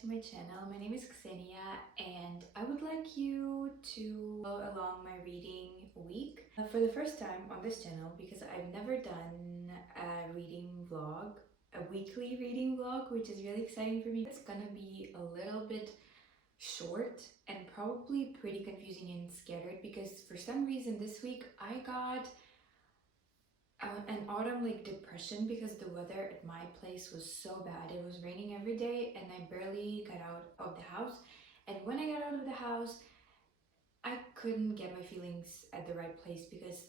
to my channel. My name is Ksenia and I would like you to follow along my reading week for the first time on this channel because I've never done a reading vlog, a weekly reading vlog, which is really exciting for me. It's gonna be a little bit short and probably pretty confusing and scattered because for some reason this week I got an autumn like depression because the weather at my place was so bad. It was raining every day and I barely got out of the house. And when I got out of the house, I couldn't get my feelings at the right place because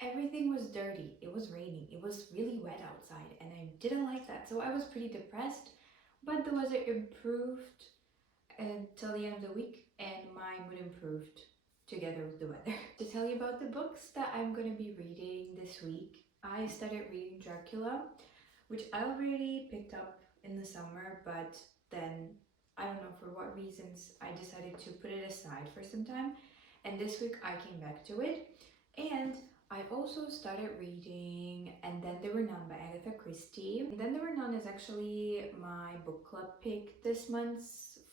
everything was dirty. It was raining. It was really wet outside and I didn't like that. So I was pretty depressed, but the weather improved until the end of the week and my mood improved together with the weather. To tell you about the books that I'm going to be reading this week, I started reading Dracula, which I already picked up in the summer, but then I don't know for what reasons I decided to put it aside for some time. And this week I came back to it. And I also started reading And Then There Were None by Agatha Christie. And Then There Were None is actually my book club pick this month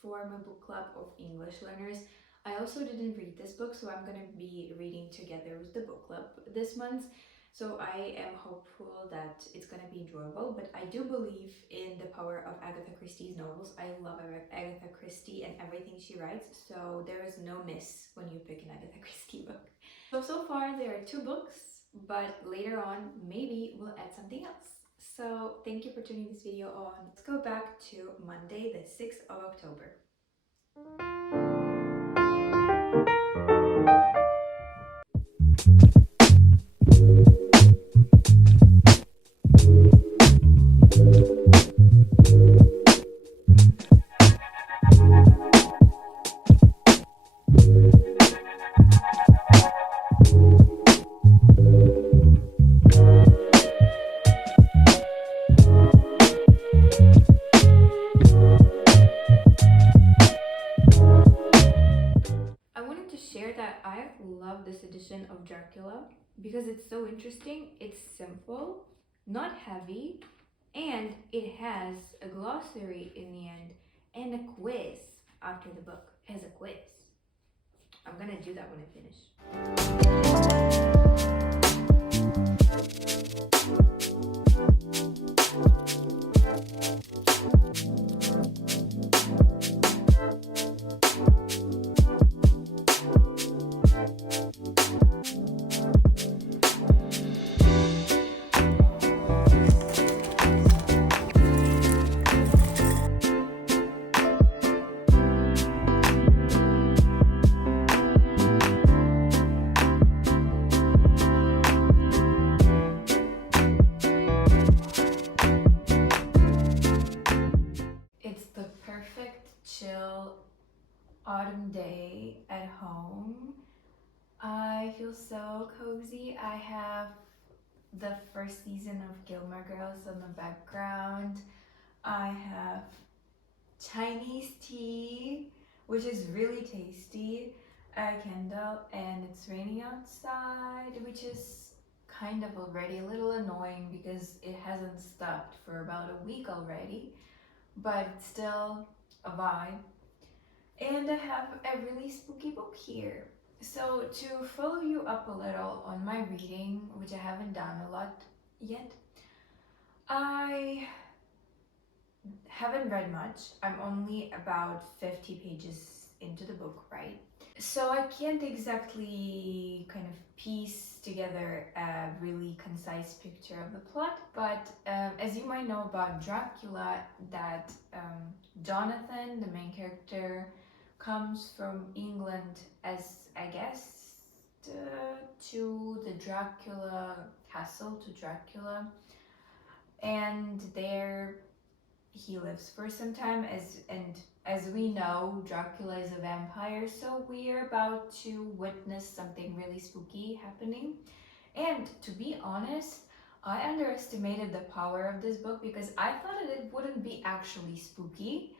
for my book club of English learners. I also didn't read this book, so I'm going to be reading together with the book club this month. So I am hopeful that it's going to be enjoyable, but I do believe in the power of Agatha Christie's novels. I love Agatha Christie and everything she writes, so there is no miss when you pick an Agatha Christie book. So far there are 2 books, but later on maybe we'll add something else. So thank you for tuning this video on. Let's go back to Monday, the 6th of October. That I love this edition of Dracula because it's so interesting. It's simple, not heavy, and it has a glossary in the end and a quiz after the book. It has a quiz. I'm gonna do that when I chill autumn day at home. I feel so cozy. I have the first season of Gilmore Girls on the background. I have Chinese tea, which is really tasty, a candle, and it's raining outside, which is kind of already a little annoying because it hasn't stopped for about a week already, but it's still a vibe. And I have a really spooky book here. So to follow you up a little on my reading, which I haven't done a lot yet, I haven't read much. I'm only about 50 pages into the book, right? So I can't exactly kind of piece together a really concise picture of the plot, but as you might know about Dracula, that Jonathan, the main character, comes from England as a guest to the Dracula castle, to Dracula, and there he lives for some time. As we know, Dracula is a vampire, so we're about to witness something really spooky happening. And to be honest, I underestimated the power of this book because I thought it wouldn't be actually spooky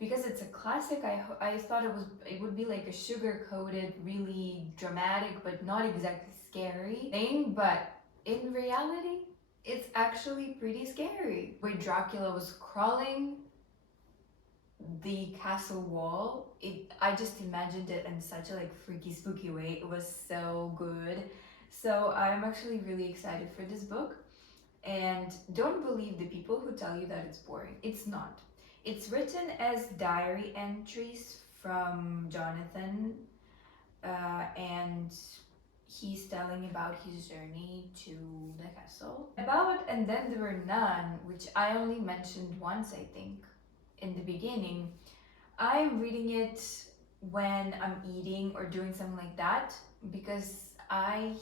because it's a classic. I thought it would be like a sugar-coated, really dramatic but not exactly scary thing, but in reality it's actually pretty scary. Where Dracula was crawling the castle wall, I just imagined it in such a like freaky spooky way. It was so good. So I'm actually really excited for this book. And don't believe the people who tell you that it's boring. It's not. It's written as diary entries from Jonathan, and he's telling about his journey to the castle. About And Then There Were None, which I only mentioned once, I think, in the beginning. I'm reading it when I'm eating or doing something like that because I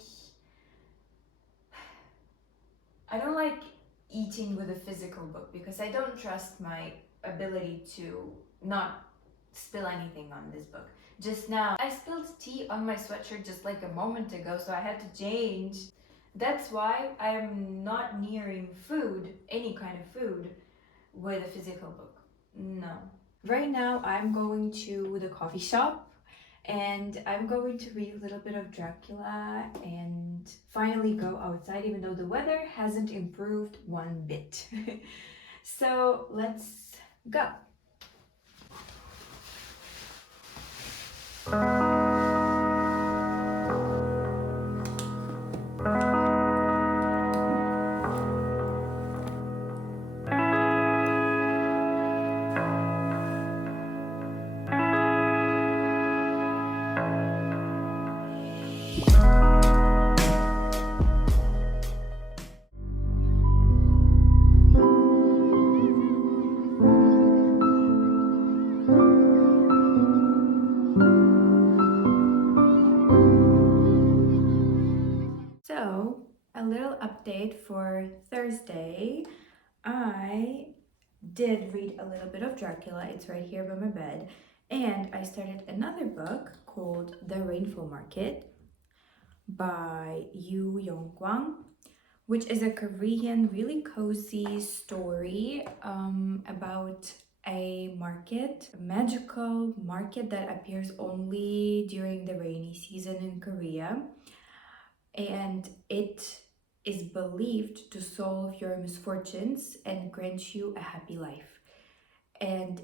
don't like eating with a physical book because I don't trust my ability to not spill anything on this book. Just now, I spilled tea on my sweatshirt just like a moment ago, so I had to change. That's why I'm not nearing food, any kind of food, with a physical book. No. Right now, I'm going to the coffee shop and I'm going to read a little bit of Dracula and finally go outside, even though the weather hasn't improved one bit. So let's go. So, a little update for Thursday. I did read a little bit of Dracula. It's right here by my bed. And I started another book called The Rainfall Market by Yu Yong-kwang, which is a Korean, really cozy story about a market, a magical market that appears only during the rainy season in Korea. And it is believed to solve your misfortunes and grant you a happy life. And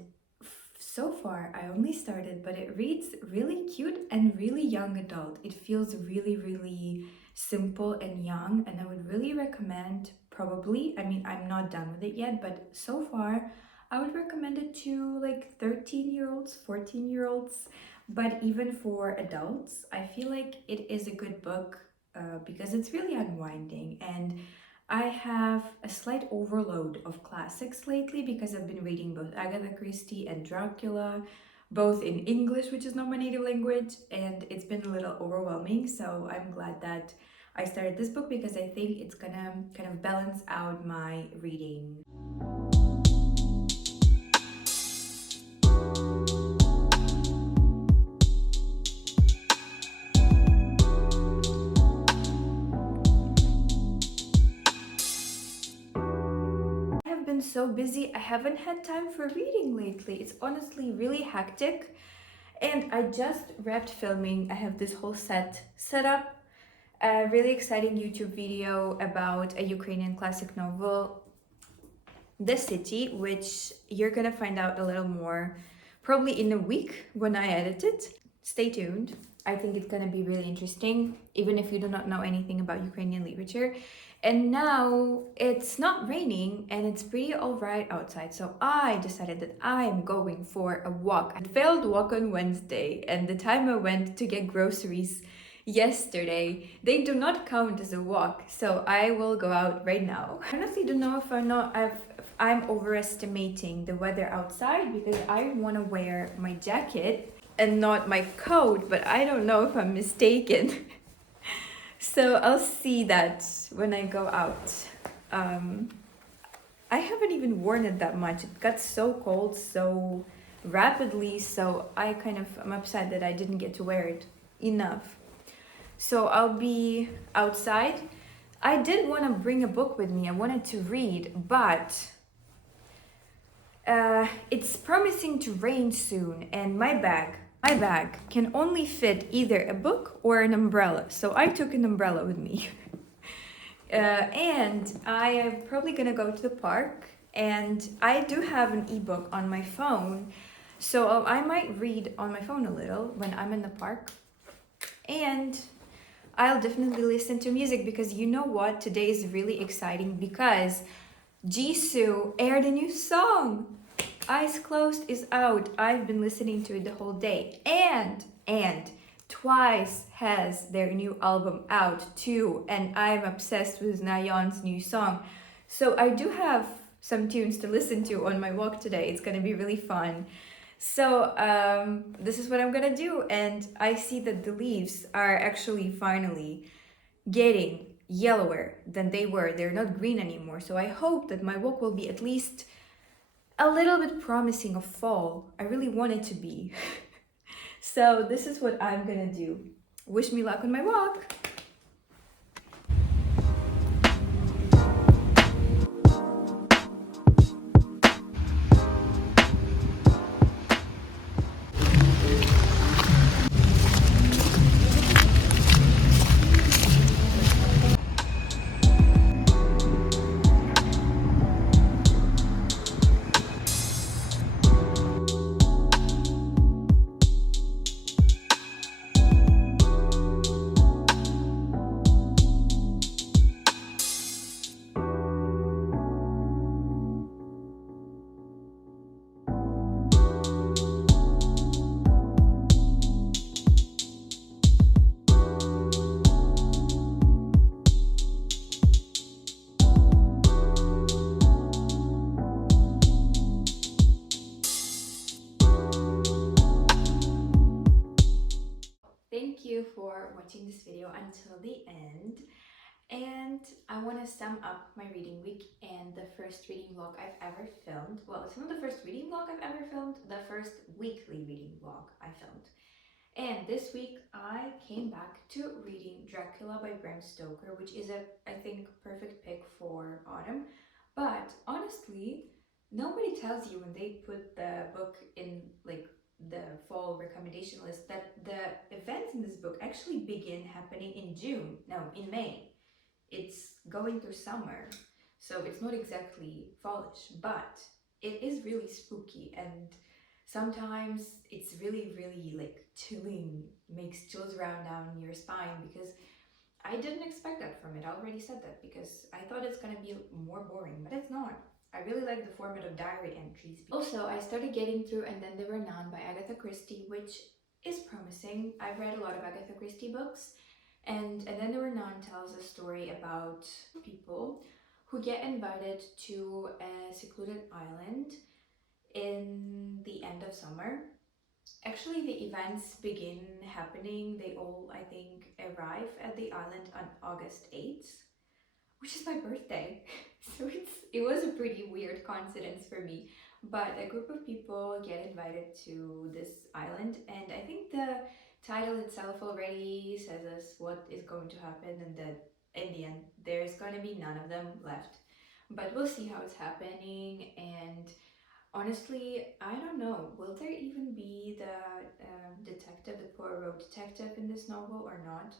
so far, I only started, but it reads really cute and really young adult. It feels really, really simple and young, and I would really recommend, probably, I mean, I'm not done with it yet, but so far, I would recommend it to like 13-year-olds, 14-year-olds, but even for adults, I feel like it is a good book because it's really unwinding, and I have a slight overload of classics lately because I've been reading both Agatha Christie and Dracula, both in English, which is not my native language, and it's been a little overwhelming. So I'm glad that I started this book because I think it's gonna kind of balance out my reading. So busy, I haven't had time for reading lately. It's honestly really hectic, and I just wrapped filming. I have this whole set up, a really exciting YouTube video about a Ukrainian classic novel, The City, which you're gonna find out a little more probably in a week when I edit it. Stay tuned. I think it's gonna be really interesting, even if you do not know anything about Ukrainian literature. And now it's not raining and it's pretty alright outside, so I decided that I am going for a walk. I failed walk on Wednesday, and the time I went to get groceries yesterday, they do not count as a walk, so I will go out right now. I honestly don't know if I'm overestimating the weather outside because I want to wear my jacket and not my coat, but I don't know if I'm mistaken. So I'll see that when I go out. I haven't even worn it that much. It got so cold so rapidly, so I'm upset that I didn't get to wear it enough. So I'll be outside. I did want to bring a book with me. I wanted to read, but it's promising to rain soon, and my bag can only fit either a book or an umbrella. So I took an umbrella with me. And I am probably gonna go to the park, and I do have an ebook on my phone, So I might read on my phone a little when I'm in the park. And I'll definitely listen to music because you know what? Today is really exciting because Jisoo aired a new song. Eyes Closed is out. I've been listening to it the whole day. And Twice has their new album out too, and I'm obsessed with Nayeon's new song. So I do have some tunes to listen to on my walk today. It's gonna be really fun. So this is what I'm gonna do, and I see that the leaves are actually finally getting yellower than they were. They're not green anymore. So I hope that my walk will be at least a little bit promising of fall. I really want it to be. So this is what I'm gonna do. Wish me luck on my walk. Thank you for watching this video until the end. And I want to sum up my reading week and the first reading vlog I've ever filmed. Well, it's not the first reading vlog I've ever filmed, the first weekly reading vlog I filmed. And this week I came back to reading Dracula by Bram Stoker, which is I think, perfect pick for autumn. But honestly, nobody tells you when they put the book in like the fall recommendation list that the events in this book actually begin happening in June. No, in May. It's going through summer, so it's not exactly fallish, but it is really spooky, and sometimes it's really like chilling, makes chills around down your spine, because I didn't expect that from it. I already said that because I thought it's gonna be more boring, but it's not. I really like the format of diary entries. Also, I started getting through And Then There Were None by Agatha Christie, which is promising. I've read a lot of Agatha Christie books, and Then There Were None tells a story about people who get invited to a secluded island in the end of summer. Actually, the events begin happening. They all, I think, arrive at the island on August 8th, which is my birthday. So it was a pretty weird coincidence for me. But a group of people get invited to this island, and I think the title itself already says us what is going to happen, and that in the end there's going to be none of them left. But we'll see how it's happening, and honestly, I don't know. Will there even be the detective, the Poirot detective in this novel or not?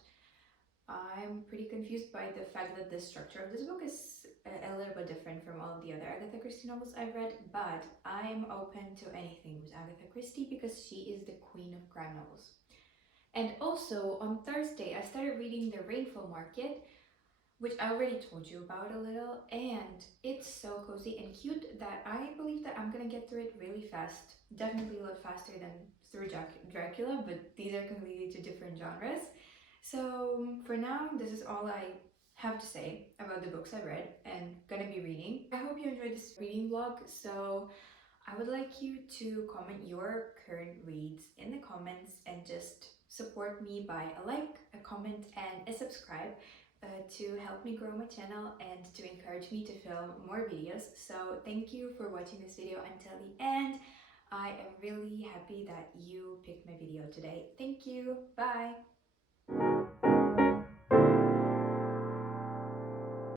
I'm pretty confused by the fact that the structure of this book is a little bit different from all of the other Agatha Christie novels I've read, but I'm open to anything with Agatha Christie because she is the queen of crime novels. And also, on Thursday, I started reading The Rainfall Market, which I already told you about a little, and it's so cozy and cute that I believe that I'm gonna get through it really fast. Definitely a lot faster than through Dracula, but these are completely two different genres. So for now, this is all I have to say about the books I read and gonna be reading. I hope you enjoyed this reading vlog, so I would like you to comment your current reads in the comments and just support me by a like, a comment, and a subscribe to help me grow my channel and to encourage me to film more videos. So thank you for watching this video until the end. I am really happy that you picked my video today. Thank you. Bye.